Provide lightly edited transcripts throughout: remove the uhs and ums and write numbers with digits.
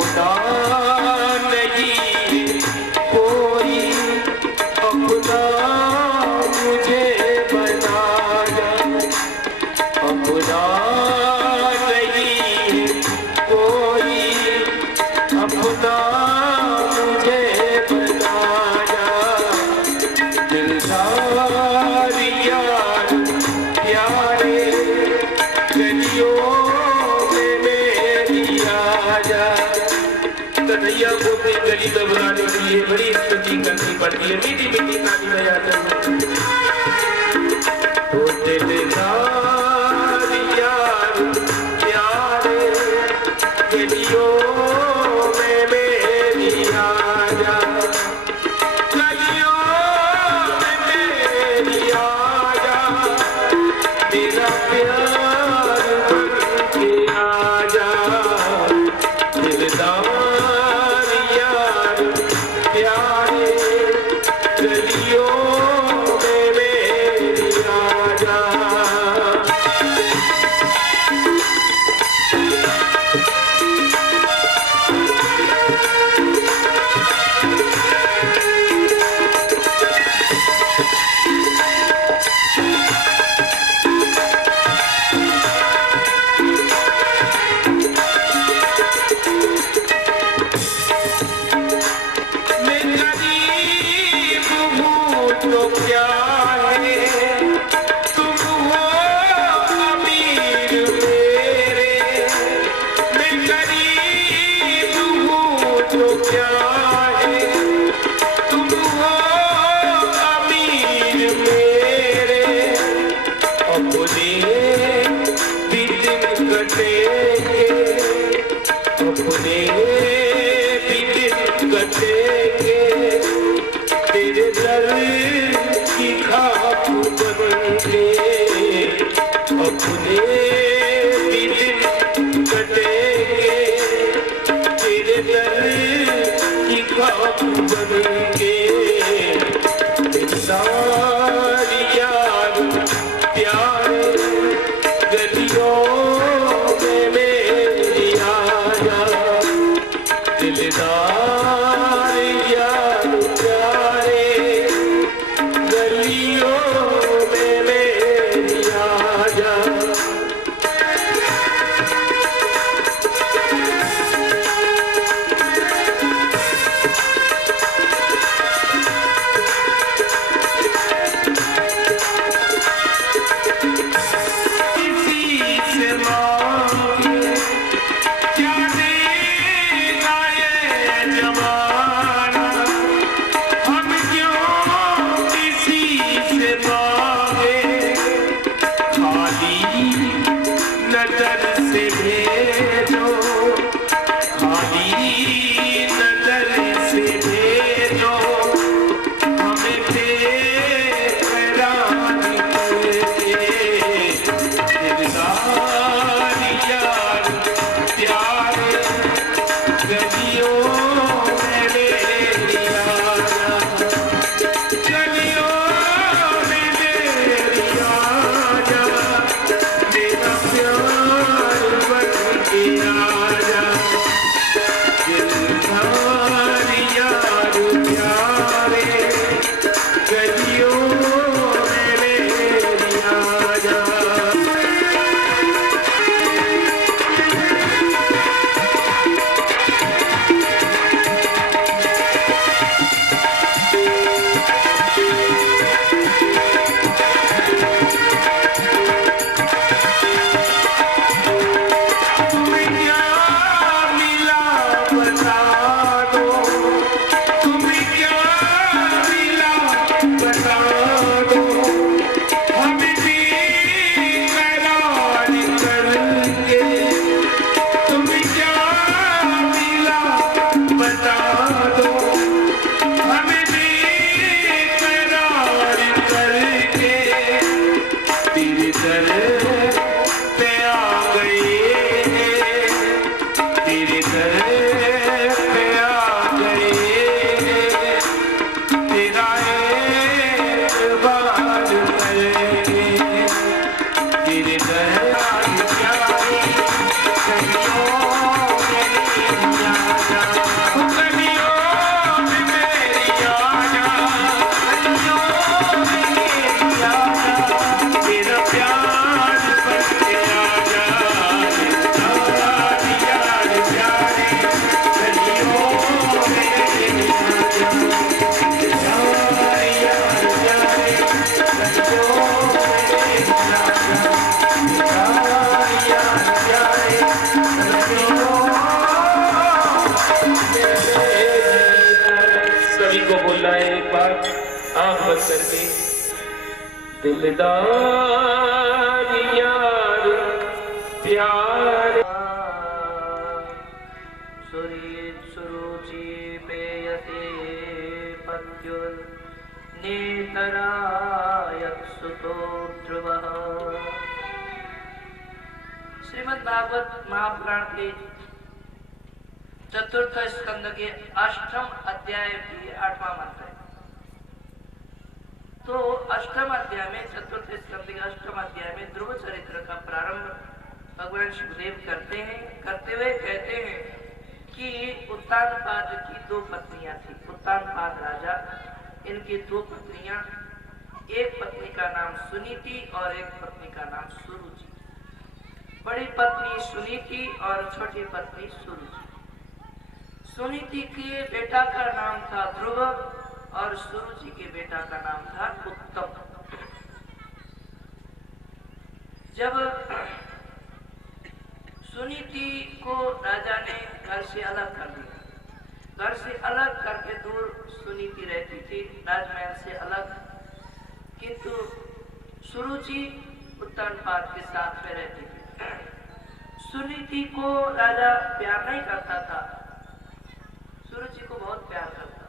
अपना नहीं कोई, अपना मुझे बना जा। अपना नहीं कोई, अपना मुझे बना जा। दिलदार यार प्यारे गलियों में मेरी आजा। कन्हैया को अपनी गली में बुलाने के लिए बड़ी स्तुति करनी पड़ती है, मीठी मीठी ताली बजाते हैं। तो दिलदार यार प्यारे गलियों में मेरी आजा। गलियों में मेरी आजा, मेरा प्यार बनके आजा। दिलदार यार प्यारे गलियों में मेरी आजा। मैं गरीब हूँ तो क्या है, तुम हो अमीर मेरे। मैं गरीब हूँ तो क्या है, तुम हो अमीर मेरे। अपने भी दिन कटेंगे, अपने भी दिन कटेंगे, तेरे दर की खाक बनके। अपने भी दिन कटेंगे, तेरे दर की खाक बनके। दिलदार यार प्यारे गलियों में मेरी आजा। दिलदार यार प्यारे गलियों में मेरी आजा। किसी से मांगे क्या देगा ये जमाना, हम क्यों किसी से मांगे। खाली नजर से भेजो, खाली नजर से भेजो, हमें बेकरार करके। दिलदार यार प्यारे गलियों में मेरी आजा। गलियों में मेरी आजा, मेरा प्यार बनके आजा। दिल बोलना है एक बार आंख बंद करके, दिलदार यार प्यार। सुरुचि पेयते पत्युल नेतरायत्सुतो ध्रुवः। श्रीमद् भागवत महापुराण के चतुर्थ स्कंद के अष्टम अध्याय की 8वां मंत्र है। तो अष्टम अध्याय में, चतुर्थ स्कंद के अष्टम अध्याय में ध्रुव चरित्र का प्रारंभ भगवान शिवदेव करते हैं। करते हुए कहते हैं कि उत्तानपाद की 2 पत्नियां थी। उत्तानपाद राजा, इनकी 2 पत्नियां, एक पत्नी का नाम सुनीति और एक पत्नी का नाम सुरुचि। बड़ी पत्नी सुनीति और छोटी पत्नी सुरुचि। सुनीति के बेटा का नाम था ध्रुव और सुरुचि के बेटा का नाम था उत्तम। जब सुनीति को राजा ने घर से अलग कर दिया, घर से अलग करके दूर सुनीति रहती थी, राजमहल से अलग, किंतु सुरुचि उत्तानपाद के साथ में रहती थी। सुनीति को राजा प्यार नहीं करता था, सुरुचि को बहुत प्यार करता।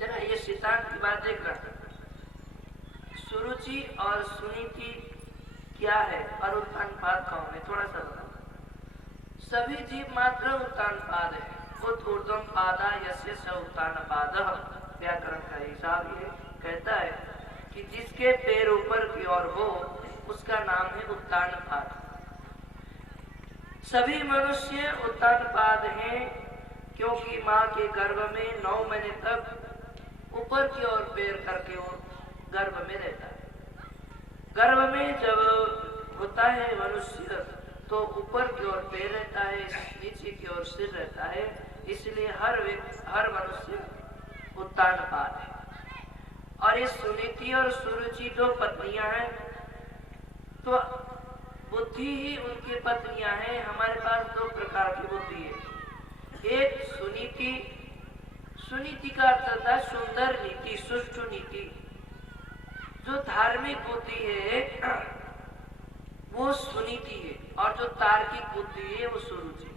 जरा ये सिद्धांत की बात देखकर, सुरुचि और सुनीति क्या है और उत्तानपाद कौन है, थोड़ा सा बताओ। सभी जीव मात्र उत्तानपाद है। ऊर्ध्वम पादा यस्य स उत्तानपादः। व्याकरण का हिसाब ये कहता है कि जिसके पैर ऊपर की ओर हो उसका नाम है उत्तानपाद। सभी मनुष्य उत्तानपाद हैं क्योंकि माँ के गर्भ में 9 महीने तक ऊपर की ओर पैर करके वो गर्भ में रहता है। गर्भ में जब होता है मनुष्य तो ऊपर की ओर पैर रहता है, नीचे की ओर सिर रहता है, इसलिए हर मनुष्य उत्तानपाद है। और ये सुनीति और सुरुचि 2 पत्नियां हैं, तो बुद्धि ही उनकी पत्नियां हैं। हमारे पास 2 प्रकार की बुद्धि है। एक सुनीति, सुनीति का अर्थ होता है सुंदर नीति, सुष्ठु नीति। जो धार्मिक बुद्धि है वो सुनीति है और जो तार्किक बुद्धि है वो सुरुचि।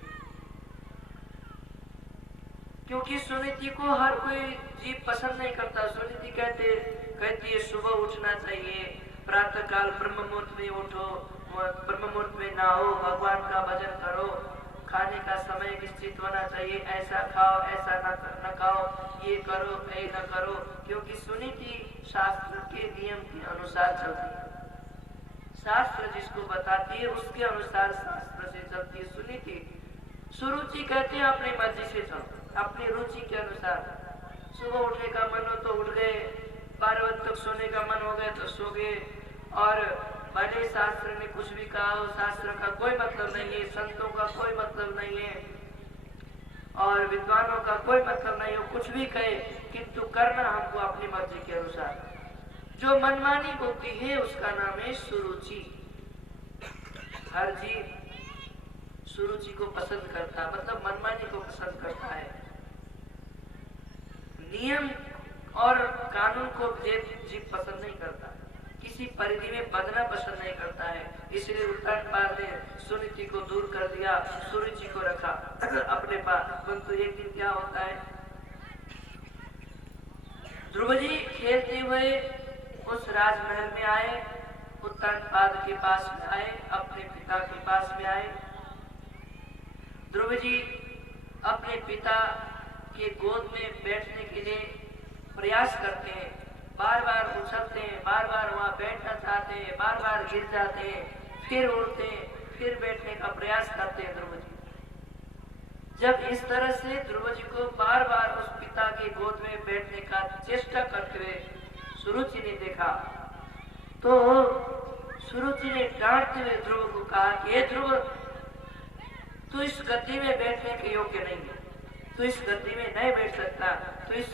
क्योंकि सुनीति को हर कोई जीव पसंद नहीं करता। सुनीति कहती है सुबह उठना चाहिए, प्रातः काल ब्रह्म मुहूर्त में उठो, ब्रह्म मुहूर्त में नहाओ, भगवान का भजन करो, खाने का समय निश्चित होना चाहिए, ऐसा खाओ ऐसा न खाओ, ये करो ये न करो। क्योंकि सुनीति शास्त्र के नियम के अनुसार चलती है, शास्त्र जिसको बताती है उसके अनुसार शास्त्र से चलती है सुनीति। सुरुचि कहते हैं अपनी मर्जी से चलो, अपनी रुचि के अनुसार। सुबह उठने का मन हो तो उठ गए, 12 बजे तक सोने का मन हो गया तो सो गए। और भले शास्त्र ने कुछ भी कहा हो, शास्त्र का कोई मतलब नहीं है, संतों का कोई मतलब नहीं है और विद्वानों का कोई मतलब नहीं हो, कुछ भी कहे, किंतु करना हमको अपनी मर्जी के अनुसार। जो मनमानी बुद्धि है उसका नाम है सुरुचि। हर जीव सुरुचि को पसंद करता, मतलब मनमानी को पसंद करता है। नियम और कानून को जीव पसंद नहीं करता, किसी परिधि में बंधना पसंद नहीं करता है। इसलिए उत्तानपाद ने सुनीति को दूर कर दिया, सुरुचि को रखा अपने पास। परंतु एक दिन क्या होता है, ध्रुव जी खेलते हुए उस राजमहल में आए, उत्तानपाद के पास में आए, अपने पिता के पास में आए। ध्रुव जी अपने पिता के गोद में बैठने के लिए प्रयास करते हैं, बार बार उछलते हैं, बार बार वहां बैठना चाहते हैं, बार बार गिर जाते हैं, फिर उठते हैं, फिर बैठने का प्रयास करते हैं ध्रुव जी। जब इस तरह से ध्रुव जी को बार बार उस पिता के गोद में बैठने का चेष्टा करते हुए सुरुचि ने देखा, तो सुरुचि ने डांटते हुए ध्रुव को कहा कि हे ध्रुव, तू इस गद्दी में बैठने के योग्य नहीं है, तू इस गद्दी में नहीं बैठ सकता, तू इस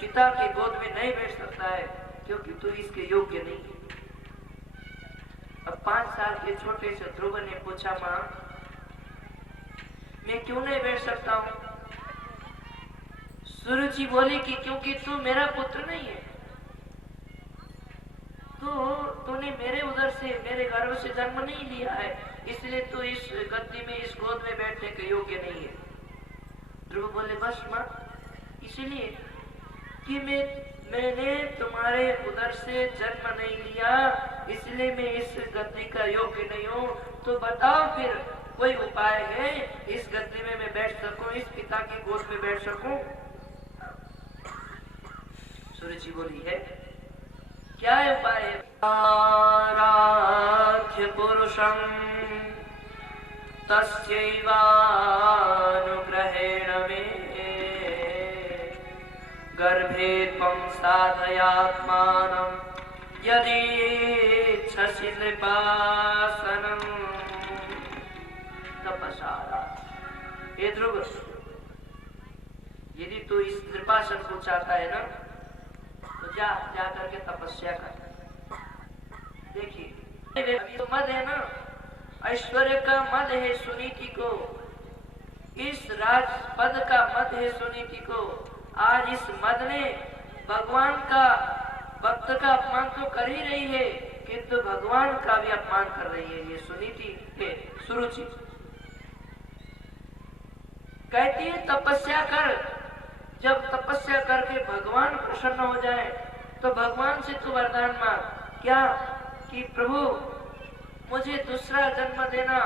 पिता के गोद में नहीं बैठ सकता है, क्योंकि तू इसके योग्य नहीं है। अब 5 साल के छोटे से ध्रुव ने पूछा, मां मैं क्यों नहीं बैठ सकता हूं? सुरुचि बोली कि क्योंकि तू मेरा पुत्र नहीं है, तूने मेरे उधर से मेरे गर्भ से जन्म नहीं लिया है, इसलिए तू इस गद्दी में इस गोद में बैठने के योग्य नहीं है। ध्रुव बोले बस माँ, इसलिए कि मैंने तुम्हारे उधर से जन्म नहीं लिया, इसलिए मैं इस गद्दी का योग्य नहीं हूँ। तो बताओ फिर कोई उपाय है इस गद्दी में मैं बैठ सकूं, इस पिता की गोद में बैठ सकूं? सुरुचि बोली है, क्या उपाय है? आराध्य पुरुषं तस्यैवानुग्रहेण मे गर्भे त्वं साधयात्मानं यदि इच्छसि नृपासनं। तपसारा, हे ध्रुव, यदि तू इस नृपासन को चाहता है ना, तो जा करके तपस्या कर। देखिए तो मद है ना, ऐश्वर्य का मद है सुनीति को, इस राज पद का मद है सुनीति को। आज इस मद ने भगवान का भक्त का अपमान तो कर ही रही है, किंतु भगवान का भी अपमान कर रही है ये सुनीति है, सुरुचि। कहती है तपस्या कर, जब तपस्या करके भगवान प्रसन्न हो जाए तो भगवान से तू वरदान मांग, क्या कि प्रभु मुझे दूसरा जन्म देना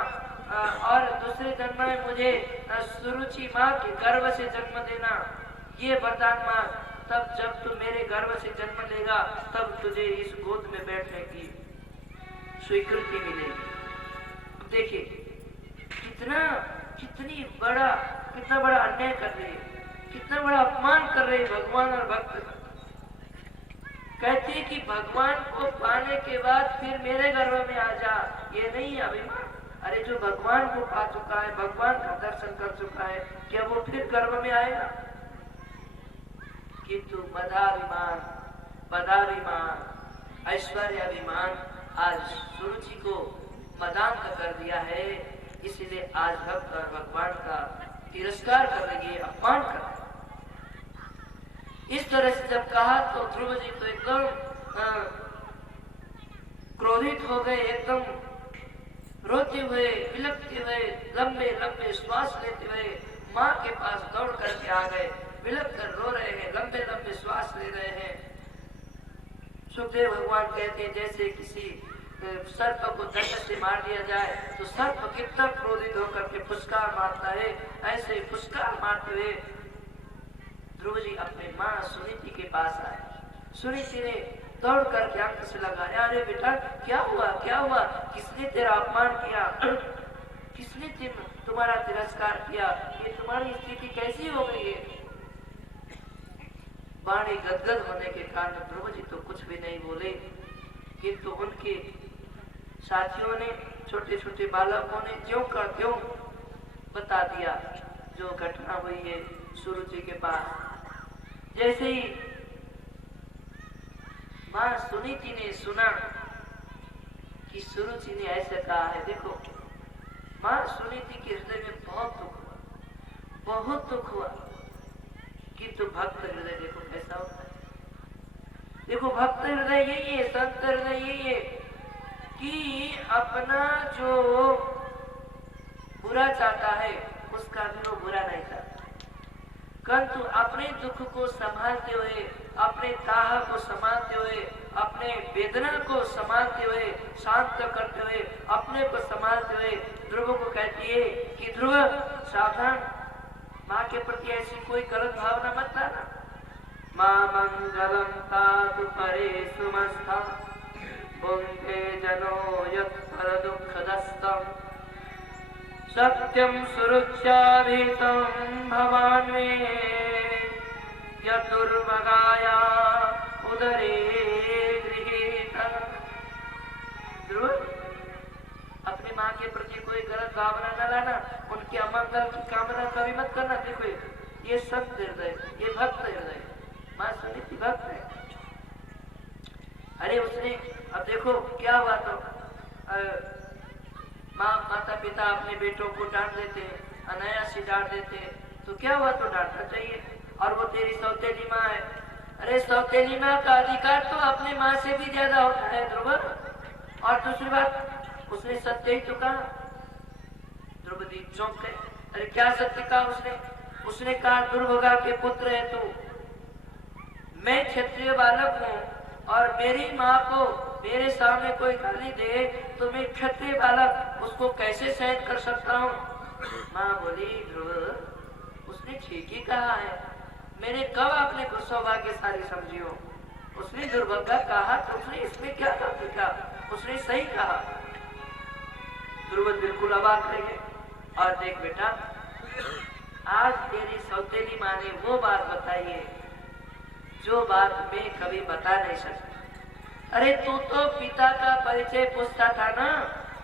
और दूसरे जन्म में मुझे सुरुचि माँ के गर्भ से जन्म देना, ये वरदान मांग। तब जब तू मेरे गर्भ से जन्म लेगा तब तुझे इस गोद में बैठने की स्वीकृति मिलेगी। देखिए कितना बड़ा अन्याय कर रही है, कितना बड़ा अपमान कर रहे भगवान और भक्त का। कहती है कि भगवान को पाने के बाद फिर मेरे गर्भ में आ जा, ये नहीं है अभिमान। अरे जो भगवान को पा चुका है, भगवान का दर्शन कर चुका है, क्या वो फिर गर्भ में आएगा? किंतु मदाभिमान, पदाभिमान, ऐश्वर्याभिमान आज सुरुचि को मदांत कर दिया है, इसलिए आज भक्त और भगवान का तिरस्कार कर रही है, अपमान कर रही है। इस तरह से जब कहा तो ध्रुव जी तो एकदम क्रोधित हो गए, एकदम रोते हुए विलपते हुए लंबे लंबे श्वास लेते हुए माँ के पास दौड़ करके आ गए, विलप कर रो रहे हैं, लंबे लंबे श्वास ले रहे हैं। सुखदेव भगवान कहते हैं जैसे किसी सर्प को दंड से मार दिया जाए तो सर्प कितना क्रोधित होकर के फुसकार मारता है, ऐसे फुसकार मारते हुए ध्रुव जी अपने माँ सुनीति के पास आए। सुनीति ने दौड़ करके आंख से लगाया, अरे बेटा क्या हुआ, किसने तेरा अपमान किया, किसने तुम्हारा तिरस्कार किया, ये तुम्हारी स्थिति कैसी हो गई है? वाणी गदगद होने के कारण ध्रुव जी तो कुछ भी नहीं बोले, किंतु उनके साथियों ने, छोटे छोटे बालकों ने ज्यों का त्यों बता दिया जो घटना हुई है सुरुचि के पास। जैसे ही माँ सुनीति ने सुना कि सुरुचि ने ऐसे कहा है, देखो माँ सुनीति के हृदय में बहुत दुख हुआ, किंतु भक्त हृदय देखो कैसा होता है। देखो भक्त हृदय यही है, संत हृदय यही है कि अपना जो बुरा चाहता है उसका भी वो बुरा नहीं चाहता, किंतु अपने दुख को संभालते हुए, अपने दाह को संभालते हुए, अपने वेदना को संभालते हुए, शांत करते हुए, अपने को संभालते हुए ध्रुव को कहती है कि ध्रुव सावधान, माँ के प्रति ऐसी कोई गलत भावना मत लाना। माँ मंगलम तातु परे सुमस्ता पुंते जनो यत् पर दुःखदस्तम सत्यम सुरुच्याधीतं भवान्वे यदुर्भगाया उदरे गृहीता। ध्रुव अपनी माँ के प्रति कोई गलत भावना न लाना, उनके अमंगल की कामना कभी मत करना। देखो ये संत हृदय, ये भक्त हृदय, माँ सुनीति भक्त है। अरे उसने अब देखो क्या हुआ, तो माता पिता अपने बेटों को डांट देते हैं, अनायास ही डांट देते हैं, तो क्या हुआ, तो डांटना चाहिए। और वो तेरी सौतेली माँ है। अरे सौतेली माँ का अधिकार तो अपने माँ से भी ज्यादा होता है ध्रुव। और दूसरी बात, उसने सत्य ही तो कहा। द्रौपदी चौंक गए। अरे क्या सत्य कहा उसने? उसने कहा दुर्भगा के पुत्र है तू, मैं क्षत्रिय बालक हूँ और मेरी माँ को मेरे सामने कोई गाली दे तो मैं क्षत्रिय बालक उसको कैसे सहन कर सकता हूँ? माँ बोली ध्रुव उसने ठीक ही कहा है, मैंने कब अपने को सौभाग्यशाली समझी हो। उसने दुर्भगा कहा तो उसने इसमें क्या लिखा? उसने सही कहा। ध्रुव बिल्कुल अबाक रह गए। और देख बेटा, आज तेरी सौतेली माँ ने वो बात बताई है जो बात मैं कभी बता नहीं सकती। अरे तू तो पिता का परिचय पूछता था ना,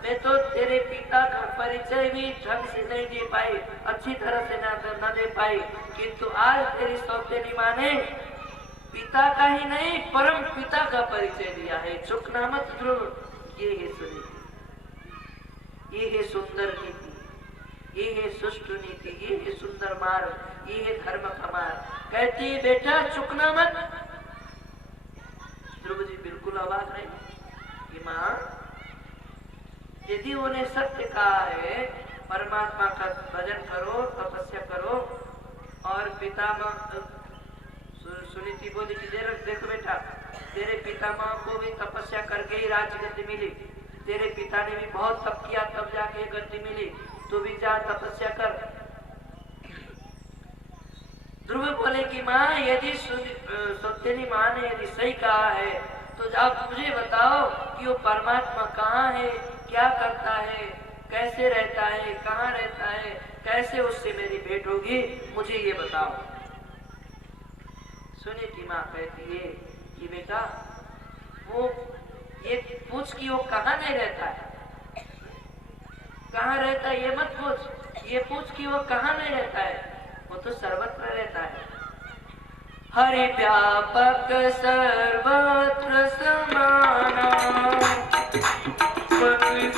मैं तो तेरे पिता का परिचय भी ढंग से नहीं दे पाई, अच्छी तरह से न दे पाई, किंतु आज तेरी सौतेली माँ ने पिता का ही नहीं परम पिता का परिचय दिया है। चुकना मत ध्रुव, ये है सुनी, ये है सुंदर नीति, ये है सुष्ट नीति, ये है सुंदर मार्ग, ये है धर्म का मार्ग। कहती है बेटा चुकना मत। ध्रुव जी बिल्कुल अबाक रहे कि माँ यदि उन्हें सत्य कहा है परमात्मा का भजन करो, तपस्या करो, और पितामह सुनीति बोली कि देखो बेटा तेरे पितामह को भी तपस्या करके ही राज्य गद्दी मिली, तेरे पिता ने भी बहुत तप किया तब जाके गद्दी मिली, तू भी जा तपस्या कर। ध्रुव बोले कि माँ यदि सौतेली माँ ने यदि सही कहा है तो आप मुझे बताओ कि वो परमात्मा कहाँ है, क्या करता है, कैसे रहता है, कहाँ रहता है, कैसे उससे मेरी भेंट होगी, मुझे ये बताओ। सुनीति माँ कहती है कि बेटा वो ये पूछ कि वो कहाँ नहीं रहता है, कहाँ रहता है ये मत पूछ, ये पूछ कि वो कहाँ नहीं रहता है, वो तो सर्वत्र रहता है। हरि व्यापक सर्वत्र समाना, पति